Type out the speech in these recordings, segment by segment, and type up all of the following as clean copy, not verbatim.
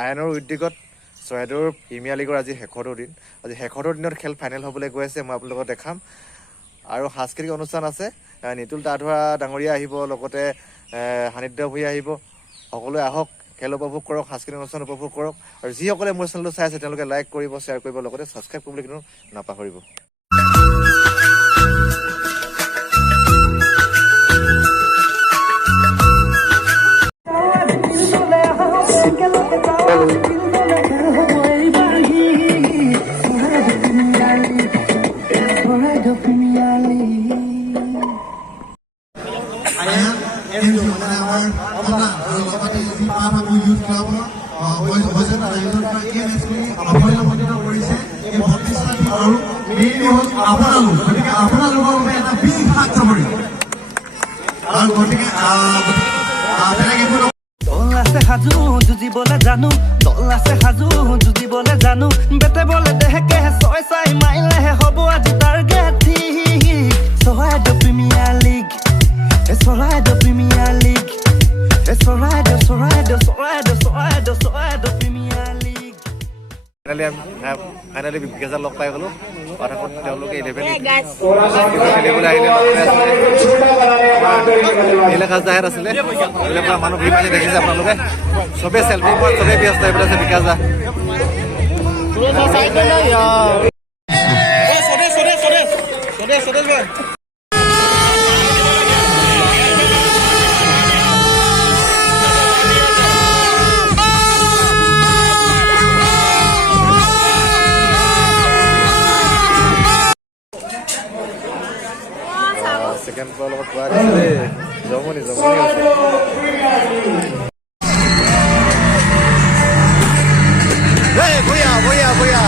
আয়নৰ উদ্যোগত চৰাইদেউৰ প্ৰিমিয়াৰ লীগৰ আজি শেষৰটো দিন। আজি শেষৰটো দিনত খেল ফাইনেল হ'বলৈ গৈ আছে, মই আপোনালোকক দেখাম। আৰু সাংস্কৃতিক অনুষ্ঠান আছে, নিতুল দাধৰা ডাঙৰীয়া আহিব, লগতে সান্নিধ্য ভূঞা আহিব। সকলোৱে আহক, খেল উপভোগ কৰক, সাংস্কৃতিক অনুষ্ঠান উপভোগ কৰক। আৰু যিসকলে মোৰ চেনেলটো চাই আছে তেওঁলোকে লাইক কৰিব, শ্বেয়াৰ কৰিব, লগতে ছাবস্ক্ৰাইব কৰিবলৈ কিন্তু নাপাহৰিব। সাজু যুঁজিবলৈ জানো, দল আছে সাজু যুঁজিবলৈ জানো, বেটে বলে দেহেকে 6-6 মাৰিলেহে হ'ব আজি টাৰ্গেট ঠিক। Charaideo premier league, Charaideo premier league, Charaideo Charaideo Charaideo Charaideo Charaideo premier league. Finally বিকাশক লগ পাই গ'লো। তেওঁলোকে 11 খেলিবলৈ আহিলে, জাহেৰ আছিলে মানুহ ভিৰ মাৰি দেখিছে আপোনালোকে। চবেই চেল্ফি পোৱাত চবেই ব্যস্ত হৈ পেলাইছে। বিকাশ দা ছেকেণ্ড বলৰ লগত পোৱা গৈছে। জমনি জমনি ভূঞা ভূঞা ভূঞা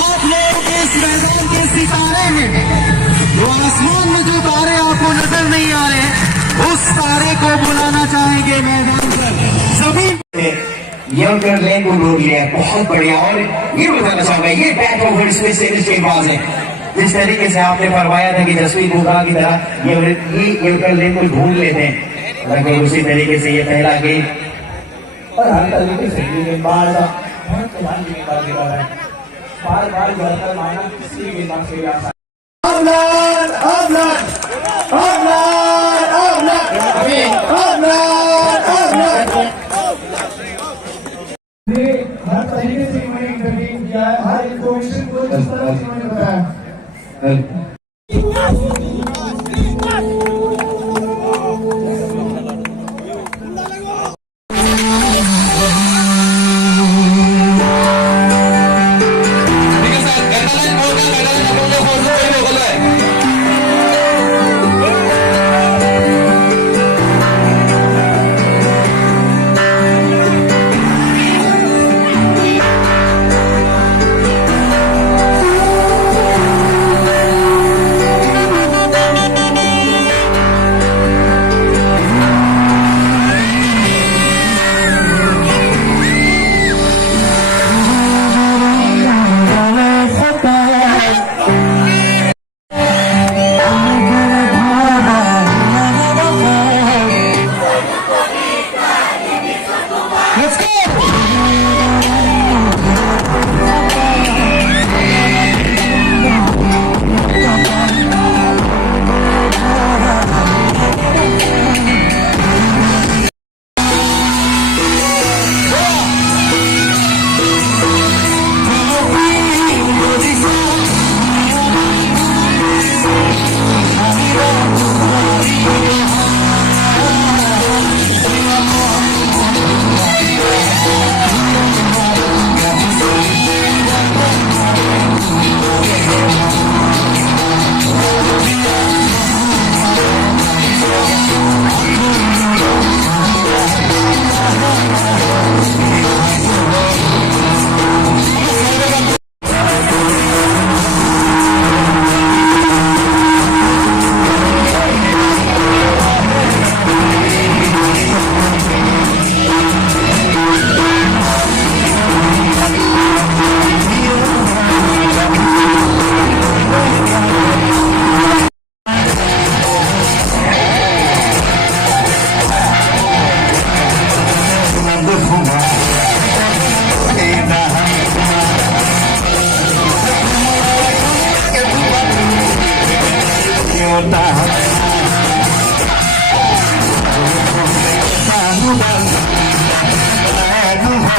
आप लोग इस मैदान के सितारे हैं, जो आसमान में जो तारे आपको नजर नहीं आ रहे, उस तारे को बुलाना चाहेंगे मैदान पर। जमीन यंगर लेन को रोक लिया, बहुत बढ़िया। और ये बताना चाहूंगा, ये बैट ओवर स्पेशलिस्ट गेंदबाज है। जिस तरीके से आपने फरमाया था कि जसवीर बुमराह की तरह ये यंगर लेन को ढूंढ लेते हैं, लगभग उसी तरीके से ये पहला गेंद और हर तरीके से गेंदबाज बार-बार गलत मारना किसी गेंदबाज से आता है। अमलान अमलान अमलान अमलान अमलान अमलान ने हर तरीके से मैंने इंटरव्यू किया है, हर इन्फॉर्मेशन को जिस तरह से मैंने बताया।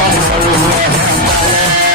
Hallelujah.